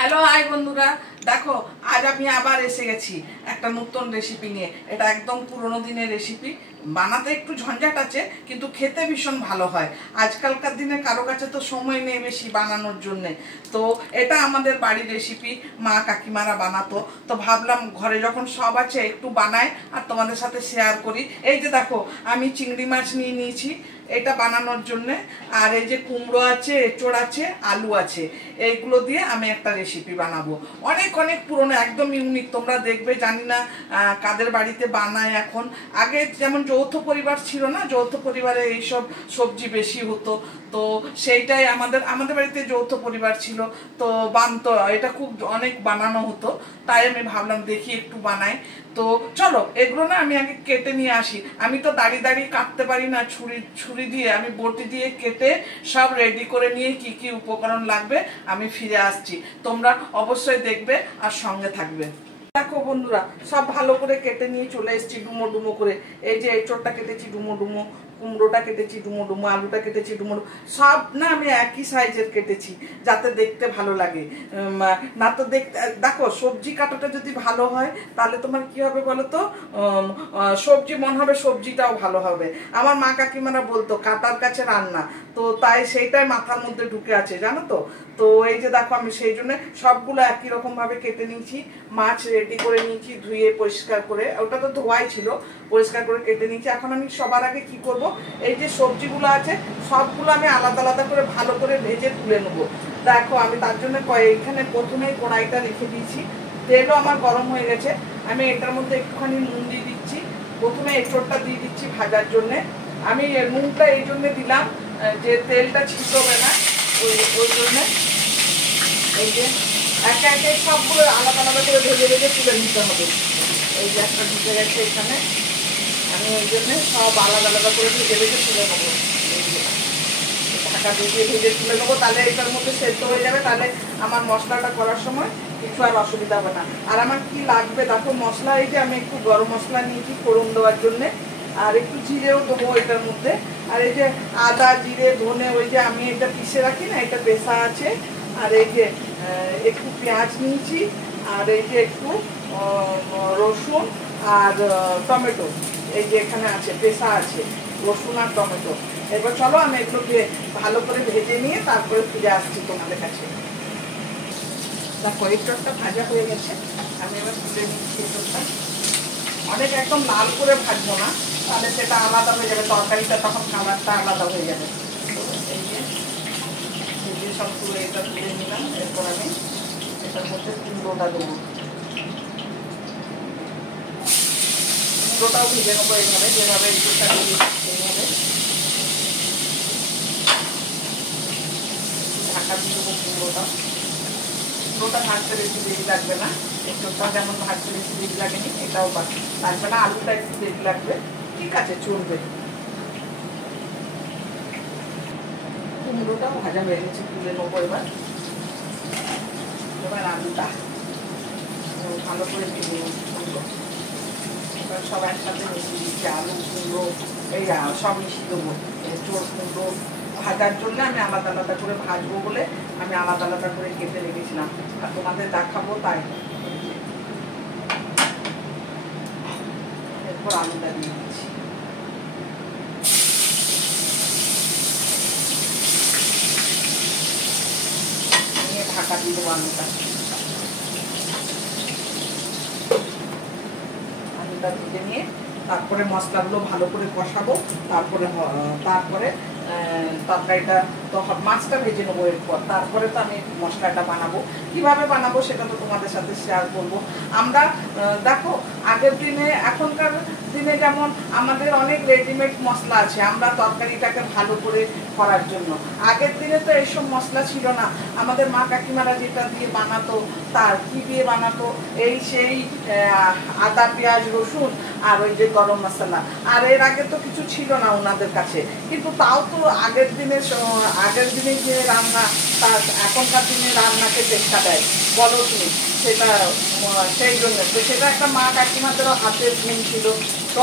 Hello hi বন্ধুরা, দেখো আজ আমি আবার এসে গেছি একটা নতুন রেসিপি নিয়ে। এটা একদম পুরোনো দিনের রেসিপি, বানাতে একটু ঝঞ্ঝাট আছে কিন্তু খেতে ভীষণ ভালো হয়। আজকালকার দিনে কারো কাছে তো সময় নেই বেশি বানানোর জন্যে, তো এটা আমাদের বাড়ির রেসিপি, মা কাকিমারা বানাতো। তো ভাবলাম ঘরে যখন সব আছে একটু বানাই আর তোমাদের সাথে শেয়ার করি। এই যে দেখো আমি চিংড়ি মাছ নিয়ে নিয়েছি এটা বানানোর জন্যে, আর এই যে কুমড়ো আছে, এঁচোড় আছে, আলু আছে, এইগুলো দিয়ে আমি একটা রেসিপি বানাবো। অনেক অনেক পুরনো, একদম ইউনিক। তোমরা দেখবে, জানি না কাদের বাড়িতে বানায় এখন। আগে যেমন যৌথ পরিবার ছিল না, যৌথ পরিবারে এইসব সবজি বেশি হতো, তো সেইটাই আমাদের বাড়িতে যৌথ পরিবার ছিল, তো বানতো এটা খুব অনেক বানানো হতো। তাই আমি ভাবলাম দেখি একটু বানাই। তো চলো এগুলো না আমি আগে কেটে নিয়ে আসি। আমি তো দাঁড়িয়ে দাঁড়িয়ে কাটতে পারি না, ছুরি দিয়ে আমি বটি দিয়ে কেটে সব রেডি করে নিয়ে কি কি উপকরণ লাগবে আমি ফিরে আসছি। তোমরা অবশ্যই দেখবে আর সঙ্গে থাকবে। দেখো বন্ধুরা, সব ভালো করে কেটে নিয়ে চলে এসেছি ডুমো ডুমো করে। এই যে এঁচোড়টা কেটেছি ডুমো ডুমো, কুমড়োটা কেটেছি ডুমো ডুমো, আলুটা কেটেছি ডুমো ডুমো, সব না আমি একই সাইজের কেটেছি যাতে দেখতে ভালো লাগে। না তো দেখতে, দেখো সবজি কাটাটা যদি ভালো হয় তাহলে তোমার কি হবে বলো তো, সবজি মনে হবে সবজিটাও ভালো হবে। আমার মা কাকিমারা বলতো কাটার কাছে রান্না, তো তাই সেইটাই মাথার মধ্যে ঢুকে আছে জানো তো। তো এই যে দেখো আমি সেই জন্য সবগুলো একই রকম ভাবে কেটে নিয়েছি। মাছ রেডি করে নিয়েছি ধুয়ে পরিষ্কার করে, ওটা তো ধোয়াই ছিল, পরিষ্কার করে কেটে নিয়েছি। এখন আমি সবার আগে কি করব, এই যে সবজিগুলো আছে সবগুলো আমি আলাদা আলাদা করে ভালো করে ভেজে তুলে নেবো। দেখো আমি তার জন্য এখানে প্রথমেই কড়াইটা রেখে দিয়েছি, তেলও আমার গরম হয়ে গেছে। আমি এটার মধ্যে একটুখানি নুন দিয়ে দিচ্ছি, প্রথমে এঁচোড়টা দিয়ে দিচ্ছি ভাজার জন্যে। আমি নুনটা এই জন্যে দিলাম যে তেলটা ছিটবে না, ওই জন্যে। এই যে একে একে সবগুলো আলাদা আলাদা করে ভেজে ভেজে তুলে নিতে হবে। এই যে একটা ঢুকে গেছে এখানে, আমি ওই জন্যে সব আলাদা আলাদা করে ভেজে ভেজে তুলে নেবো। ঢাকা দিয়ে ভেজে তুলে নেবো, তাহলে এটার মধ্যে সেদ্ধ হয়ে যাবে, তাহলে আমার মশলাটা করার সময় কিছু আর অসুবিধা হবে না। আর আমার কি লাগবে দেখো, মশলা এই যে আমি একটু গরম মশলা নিয়েছি ফোড়ন দেওয়ার জন্যে, আর একটু জিরেও দেবো এটার মধ্যে। আর এই যে আদা জিরে ধনে ওই যে আমি এটা পিষে রাখি না, এটা পেশা আছে। আর এই যে একটু পেঁয়াজ নিয়েছি, আর এই যে একটু রসুন আর টমেটো, এই যে এখানে আছে পেশা আছে রসুন আর টমেটো। এবার চলো আমি এগুলোকে ভালো করে ভেজে নিয়ে তারপরে ফিরে আসছি তোমাদের কাছে। দেখো এঁচোড়টা ভাজা হয়ে গেছে, আমি এবার তুলে নিচ্ছি এঁচোড়টা। অনেক একদম লাল করে ভাজবো না, তাহলে সেটা আলাদা হয়ে যাবে, তরকারিটা তখন কালারটা আলাদা হয়ে যাবে। এই যে সব তুলে এটা তুলে নিলাম। এরপর আমি এটার মধ্যে কুমড়োটা দেবো, কুমড়োটাও ভেজে নেবো এইভাবে, যেভাবে এঁচোড়টা দিয়ে এইভাবে ঢাকা দিয়ে দেবো। কুমড়োটা ভাজতে বেশি দেরি লাগবে না, এঁচোড়টা যেমন ভাজতে বেশি দেরি লাগেনি এটাও লাগবে না, আলুটা একটু দেরি লাগবে, ঠিক আছে চলবে। কুমড়োটাও ভাজা হয়ে গেছে, তুলে নেবো এবার। এবার আলুটা ভালো করে ভেজে নেবো। এবার সব একসাথে মিশিয়ে দিচ্ছি, আলু কুমড়ো এই সব মিশিয়ে দেবো। এঁচোড় কুমড়ো ভাজার জন্য আমি আলাদা আলাদা করে ভাজবো বলে আমি আলাদা আলাদা করে কেটে রেখেছিলাম, আর তোমাদের দেখাবো তাই। এরপর আলুটা দিয়ে দিচ্ছি, নিয়ে ঢাকা দিয়ে দেবো। আলুটা ভেজে নিয়ে তারপরে মশলাগুলো ভালো করে কষাবো, তারপরে তরকারিটা তো মাছটা ভেজে নেবো। এরপর তারপরে তো আমি মশলাটা বানাবো, কিভাবে বানাবো সেটা তো তোমাদের সাথে শেয়ার করবো। আমরা দেখো আগের দিনে, এখনকার দিনে যেমন আমাদের অনেক রেডিমেড মশলা আছে আমরা তরকারিটাকে ভালো করে করার জন্য। আগের দিনে তো এইসব মশলা ছিল না, আমাদের মা কাকিমারা যেটা দিয়ে বানাতো, তার কি দিয়ে বানাতো, এই সেই আদা পেঁয়াজ রসুন আর ওই যে গরম মশলা, আর এর আগে তো কিছু ছিল না ওনাদের কাছে। কিন্তু তাও তো আগের দিনে যে রান্না তার এখনকার দিনে রান্নাকে দেখা দেয়, বলো তুমি সেটা। সেই জন্য তো সেটা একটা মা কাকিমাদেরও হাতের গুণ ছিল। তো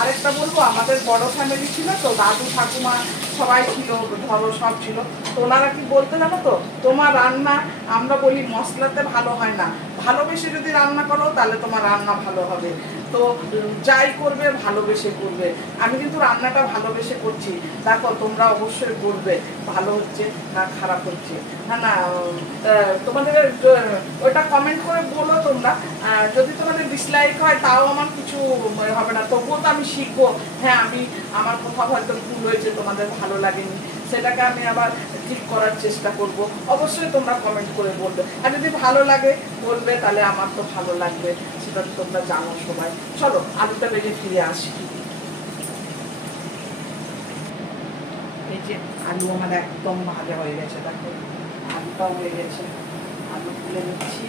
আরেকটা বলবো, আমাদের বড় ফ্যামিলি ছিল তো, দাদু ঠাকুমা সবাই ছিল, ধরো সব ছিল। তো ওনারা কি বলতে জানো তো, তোমার রান্না, আমরা বলি মশলাতে ভালো হয় না, ভালোবেসে যদি রান্না করো তাহলে তোমার রান্না ভালো হবে। তো যাই করবে ভালোবেসে করবে। আমি কিন্তু রান্নাটা ভালোবেসে করছি। দেখো তোমরা অবশ্যই বলবে ভালো হচ্ছে না খারাপ হচ্ছে। না তোমাদের ওটা কমেন্ট করে বলো তোমরা। যদি তোমাদের ডিসলাইক হয় তাও আমার কিছু হবে না, তবুও তো আমি শিখবো। হ্যাঁ, আমি আমার কোথাও হয়তো ভুল হয়েছে, তোমাদের ভালো লাগেনি, সেটাকে আমি আবার ঠিক করার চেষ্টা করব। অবশ্যই তোমরা কমেন্ট করে বলবে, আর যদি ভালো লাগে বলবে তাহলে আমার তো ভালো লাগবে, সেটা তোমরা জানো সবাই। চলো আলুটা ভেজে ফিরে আসি। এই যে আলু আমার একদম ভাজা হয়ে গেছে, দেখো আলুটাও হয়ে গেছে। আলু তুলে নিচ্ছি।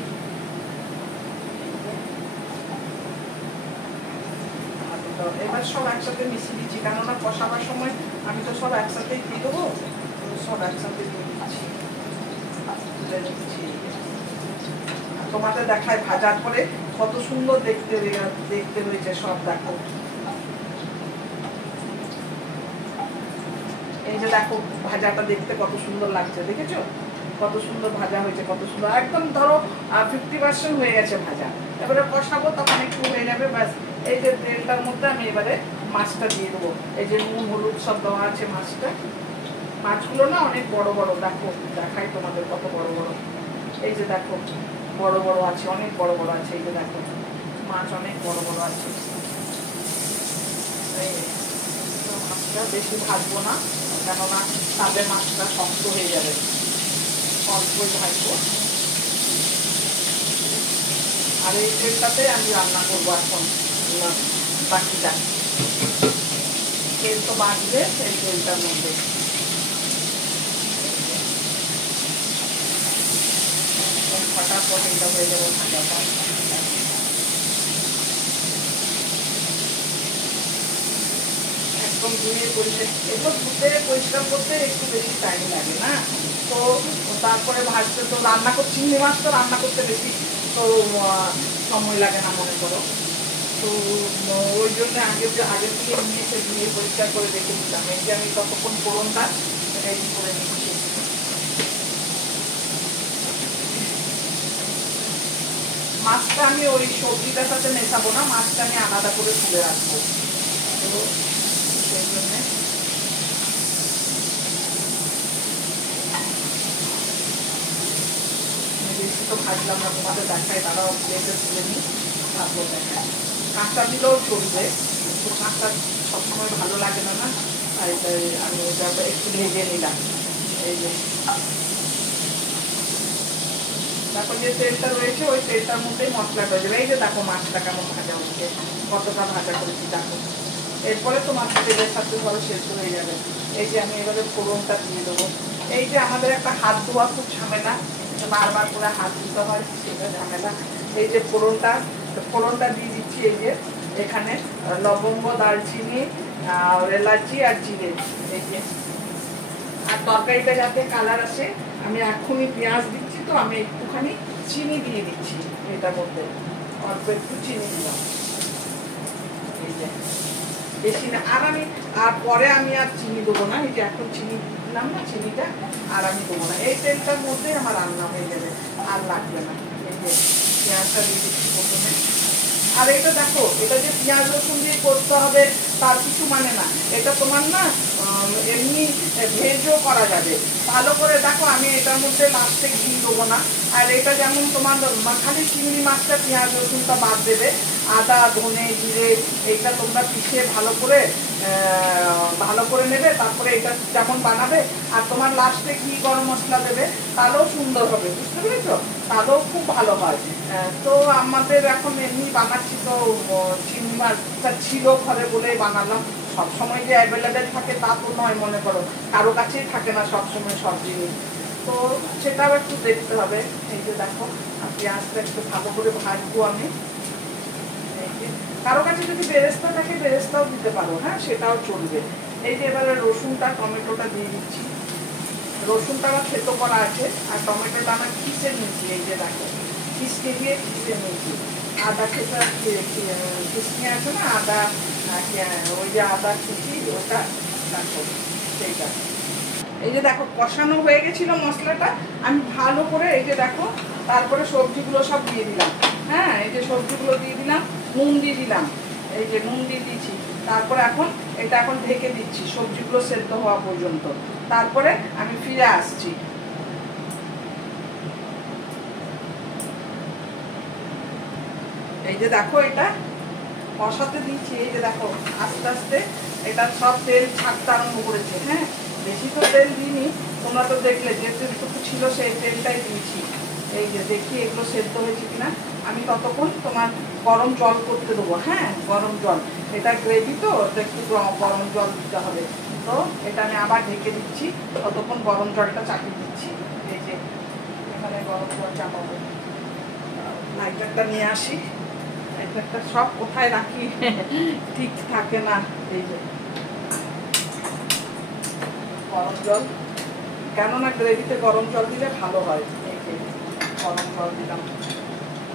এবার সব একসাথে মিশিয়ে দিচ্ছি, কেননা কষাবার সময় আমি তো সব একসাথেই দিয়ে দেবো, সব একসাথে দিয়ে দিচ্ছি, তুলে নিচ্ছি। তোমাদের দেখায় ভাজার পরে কত সুন্দর দেখতে দেখতে হয়েছে সব, দেখো এই যে দেখো ভাজাটা দেখতে কত সুন্দর লাগছে, দেখেছো কত সুন্দর ভাজা হয়েছে, কত সুন্দর একদম ধরো 50% হয়ে গেছে ভাজা। এবারে কষাবো তখন একটু হয়ে যাবে, ব্যাস। এই যে তেলটার মধ্যে আমি এবারে মাছটা দিয়ে দেবো। এই যে নুন হলুদ সব দেওয়া আছে মাছটা। মাছগুলো না অনেক বড় বড়, দেখো দেখাই তোমাদের কত বড় বড়। এই যে দেখো বড় বড় আছে, অনেক বড় বড় আছে। এই যে দেখো মাছ অনেক বড় বড় আছে। মাছটা বেশি ভাজবো না, কেননা তাহলে মাছটা শক্ত হয়ে যাবে, অল্পই ভাজবো। আর এই তেলটাতে আমি রান্না করবো এখন বাকিটা। তেল তো বাঁচবে এই তেলটার মধ্যে। ফটাফট এটা হয়ে যাবে ভাজাটা। একদম ধুয়ে পরিষ্কার, এগুলো ধুতে পরিষ্কার করতে একটু বেশি টাইম লাগে না। তো তারপরে ভাজতে তো রান্না করছি, চিংড়ি মাছ তো রান্না করতে বেশি তো সময় লাগে না মনে করো। তো ওই জন্য আগে থেকে নিয়ে ধুয়ে পরিষ্কার করে রেখে দিলাম। এই যে আমি ততক্ষণ ফোড়নটা রেডি করে নিচ্ছি। মাছটা আমি ওই সবজিটার সাথে মেশাবো না, মাছটা আমি আলাদা করে তুলে রাখবো। তো সেই জন্যে বেশি তো ভাজলাম না, তোমাদের দেখায় তারাও প্লেটে তুলে নিই, তারপর দেখায়। কাঁচা দিলেও চলবে, কিন্তু কাঁচা সবসময় ভালো লাগে না, তাই আমি ওটা একটু ভেজে নিলাম। এই যে দেখো যে তেলটা রয়েছে ওই তেলটার মধ্যেই মশলাটা দেবে। এই যে দেখো মাছটা কেমন ভাজা হচ্ছে, কতটা ভাজা করেছি দেখো। এরপরে তো মাছ তেলের সাথে ধরো সেদ্ধ হয়ে যাবে। এই যে আমি এবারে ফোড়নটা দিয়ে দেবো। এই যে আমাদের একটা হাত ধোয়া খুব ঝামেলা, বারবার করে হাত ধুতে হয়, সেটা ঝামেলা। এই যে ফোড়নটা দিয়ে দিচ্ছি। এই যে এখানে লবঙ্গ, দারচিনি, এলাচি আর জিরে। এই যে আর তরকারিটা যাতে কালার আসে আমি এখনই পেঁয়াজ দিচ্ছি, তো আমি একটুখানি চিনি দিয়ে দিচ্ছি এটার মধ্যে, অল্প একটু চিনি দিলাম। এই যে বেশি না, আর পরে আমি আর চিনি দেবো না। এই যে এখন চিনি দিলাম না, চিনিটা আর আমি দেবো না। এই তেলটার মধ্যে আমার রান্না হয়ে যাবে, আর লাগবে না। এই যে পেঁয়াজটা দিয়ে দিচ্ছি প্রথমে। আর এটা দেখো, এটা যে পেঁয়াজ রসুন দিয়ে করতে হবে তার কিছু মানে না, এটা তোমার না এমনি ভেজও করা যাবে ভালো করে। দেখো আমি এটার মধ্যে লাস্টে ঘি দেবো না। আর এটা যেমন তোমার খালি চিংড়ি মাছটা পেঁয়াজ রসুনটা বাদ দেবে, আদা ধনে জিরে এইটা তোমরা পিষে ভালো করে নেবে, তারপরে এটা যেমন বানাবে। আর তোমার লাস্টে ঘি গরম মশলা দেবে, তাহলেও সুন্দর হবে, বুঝতে পেরেছো, তাহলেও খুব ভালো হয়। তো আমাদের এখন এমনি বানাচ্ছি, তো চিংড়ি মাছটা ছিল ঘরে বলেই বানালাম। সবসময় যে অ্যাভেলেবেল থাকে তা তো নয়, মনে করো কারো কাছেই থাকে না সবসময় সব জিনিস, তো সেটাও একটু দেখতে হবে। এই যে দেখো পেঁয়াজটা একটু ভালো করে ভাজবো আমি। এই যে কারো কাছে যদি বেরেস্তা থাকে বেরেস্তাও দিতে পারো, হ্যাঁ সেটাও চলবে। এই যে এবারে রসুনটা টমেটোটা দিয়ে দিচ্ছি। রসুনটা আমার থেতো করা আছে, আর টমেটোটা আমার খিসে নিয়েছি। এই যে দেখো খিসকে দিয়ে খিসে নিয়েছি। আদা খেতে খিসনি আছে না, আদা ওই যে আদা খিসি ওটা দেখো সেইটা। এই যে দেখো কষানো হয়ে গেছিলো মশলাটা, আমি ভালো করে এই যে দেখো তারপরে সবজিগুলো সব দিয়ে দিলাম। হ্যাঁ, এই যে সবজিগুলো দিয়ে দিলাম, নুন দিয়ে দিলাম, এই যে নুন দিয়ে দিচ্ছি। তারপরে এটা এখন ঢেকে দিচ্ছি সবজিগুলো সেদ্ধ হওয়া পর্যন্ত। তারপরে আমি ফিরে আসছি। এই যে দেখো এটা কষাতে দিচ্ছি, এই যে দেখো আস্তে আস্তে এটা সব তেল ছাড়তে আরম্ভ করেছে। হ্যাঁ, বেশি তো তেল দিইনি, তোমরা তো দেখলে যে তেলটুকু ছিল সেই তেলটাই দিয়েছি। এই যে দেখি এগুলো সেদ্ধ হয়েছে কিনা। আমি ততক্ষণ তোমার গরম জল করতে দেবো। হ্যাঁ, গরম জল, এটা গ্রেভি তো একটু গরম জল দিতে হবে। তো এটা আমি আবার ঢেকে দিচ্ছি, ততক্ষণ গরম জলটা চাপিয়ে দিচ্ছি। এই যে এখানে গরম জল চাপাবো। লাইটারটা নিয়ে আসি, লাইটারটা সব কোথায় রাখি ঠিক থাকে না। এই যে গরম জল, কেননা গ্রেভিতে গরম জল দিলে ভালো হয়। এই যে গরম জল দিলাম,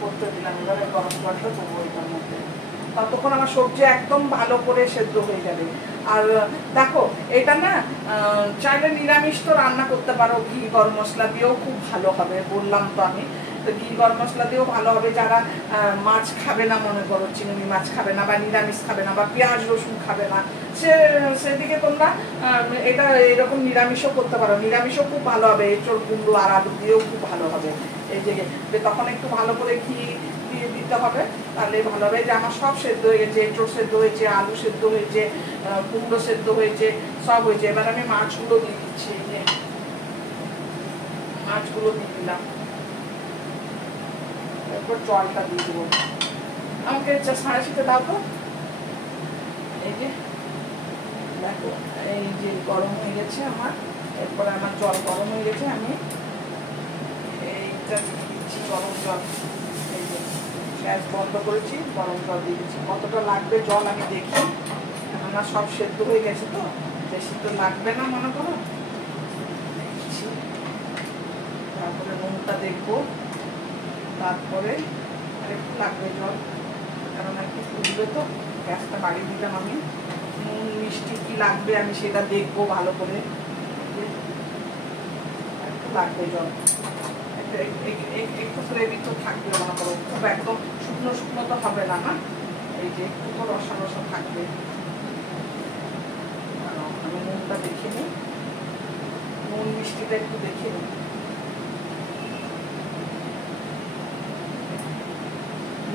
করতে দিলাম। এবারে গরম জলটা দেবো এটার মধ্যে, ততক্ষণ আমার সবজি একদম ভালো করে সেদ্ধ হয়ে যাবে। আর দেখো এটা না চাইলে নিরামিষ তো রান্না করতে পারো, ঘি গরম মশলা দিয়েও খুব ভালো হবে, বললাম তো আমি। তো ঘি গরম মশলা দিয়েও ভালো হবে। যারা মাছ খাবে না, মনে করো চিংড়ি মাছ খাবে না বা নিরামিষ খাবে না বা পেঁয়াজ রসুন খাবে না, সেদিকে তোমরা এটা এরকম নিরামিষও করতে পারো, নিরামিষও খুব ভালো হবে। এঁচড় কুমড়ো আর আলু দিয়েও খুব ভালো হবে। এই যে তখন একটু ভালো করে ঘি দিয়ে দিতে হবে, তাহলে ভালো হবে। যে আমার সব সেদ্ধ হয়ে গেছে, এঁচড় সেদ্ধ হয়েছে, আলু সেদ্ধ হয়েছে, কুমড়ো সেদ্ধ হয়েছে, সব হয়েছে। এবার আমি মাছগুলো দিয়ে দিচ্ছি। এই যে মাছগুলো দিয়ে দিলাম, এরপর জলটা দিয়ে দেবো। আমাকে সাড়ে শিখে দাও তো। এই যে দেখো এই যে গরম হয়ে গেছে আমার, এরপরে আমার জল গরম হয়ে গেছে, আমি এইটা দিয়ে দিচ্ছি গরম জল। এই যে গ্যাস বন্ধ করেছি, গরম জল দিয়ে দিচ্ছি। কতটা লাগবে জল আমি দেখি, আমার সব সেদ্ধ হয়ে গেছে তো, বেশি তো লাগবে না মনে করো। তারপরে নুনটা দেখবো, তারপরে আরেকটু লাগবে জল, কারণ একটু ফুটবে তো। গ্যাসটা বাড়িয়ে দিলাম আমি। নুন মিষ্টি কি লাগবে আমি সেটা দেখবো ভালো করে। একটু লাগবে জল, একটু গ্রেভি তো থাকবে মনে করো, খুব একদম শুকনো শুকনো তো হবে না। না, এই যে একটু তো রসা রসা থাকবে। আমি নুনটা দেখে নিই, নুন মিষ্টিটা একটু দেখে নিই।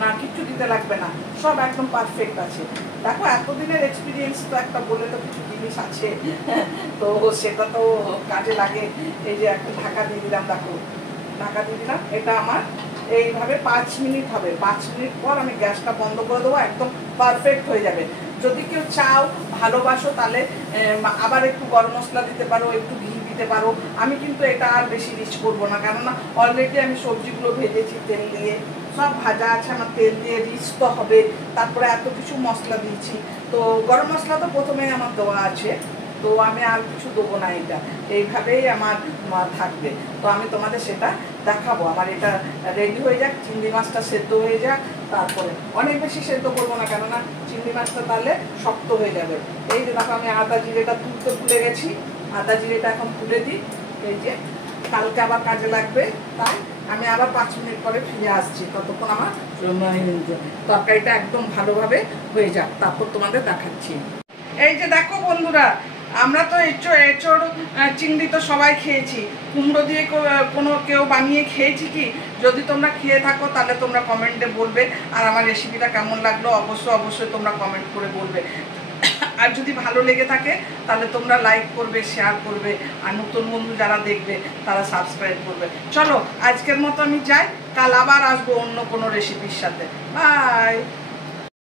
না, কিচ্ছু দিতে লাগবে না, সব একদম পারফেক্ট আছে। দেখো এতদিনের এক্সপিরিয়েন্স তো একটা বলে তো কিছু জিনিস আছে, তো সেটা তো কাজে লাগে। এই যে একটা ঢাকা দিয়ে দিলাম, দেখো ঢাকা দিয়ে দিলাম। এটা আমার এইভাবে 5 মিনিট হবে। 5 মিনিট পর আমি গ্যাসটা বন্ধ করে দেবো, একদম পারফেক্ট হয়ে যাবে। যদি কেউ চাও, ভালোবাসো, তাহলে আবার একটু গরম মশলা দিতে পারো, একটু ঘি দিতে পারো। আমি কিন্তু এটা আর বেশি রিচ করবো না, কেননা অলরেডি আমি সবজিগুলো ভেজেছি তেল দিয়ে, সব ভাজা আছে আমার, তেল দিয়ে রিচ তো হবে। তারপরে এত কিছু মশলা দিয়েছি, তো গরম মশলা তো প্রথমেই আমার দেওয়া আছে, তো আমি আর কিছু দেবো না। এটা এইভাবেই আমার থাকবে। তো আমি তোমাদের সেটা দেখাবো। আমার এটা রেডি হয়ে যাক, চিংড়ি মাছটা সেদ্ধ হয়ে যাক, তারপরে অনেক বেশি সেদ্ধ করবো না, কেননা চিংড়ি মাছটা তাহলে শক্ত হয়ে যাবে। এই যে দেখো আমি আদা জিরেটা তুলতে ভুলে গেছি, আদা জিরেটা এখন তুলে দিই। এই যে কালকে আবার কাজে লাগবে, তাই আমি আবার 5 মিনিট পরে ফিরে আসছি। ততক্ষণ আমার তরকারিটা একদম ভালোভাবে হয়ে যাক, তারপর তোমাদের দেখাচ্ছি। এই যে দেখো বন্ধুরা, আমরা তো এঁচড় চিংড়ি তো সবাই খেয়েছি, কুমড়ো দিয়ে কোনো কেউ বানিয়ে খেয়েছি কি? যদি তোমরা খেয়ে থাকো তাহলে তোমরা কমেন্টে বলবে, আর আমার রেসিপিটা কেমন লাগলো অবশ্যই তোমরা কমেন্ট করে বলবে। আর যদি ভালো লেগে থাকে তাহলে তোমরা লাইক করবে, শেয়ার করবে, আর নতুন বন্ধু যারা দেখবে তারা সাবস্ক্রাইব করবে। চলো আজকের মতো আমি যাই, কাল আবার আসবো অন্য কোনো রেসিপির সাথে। বাই।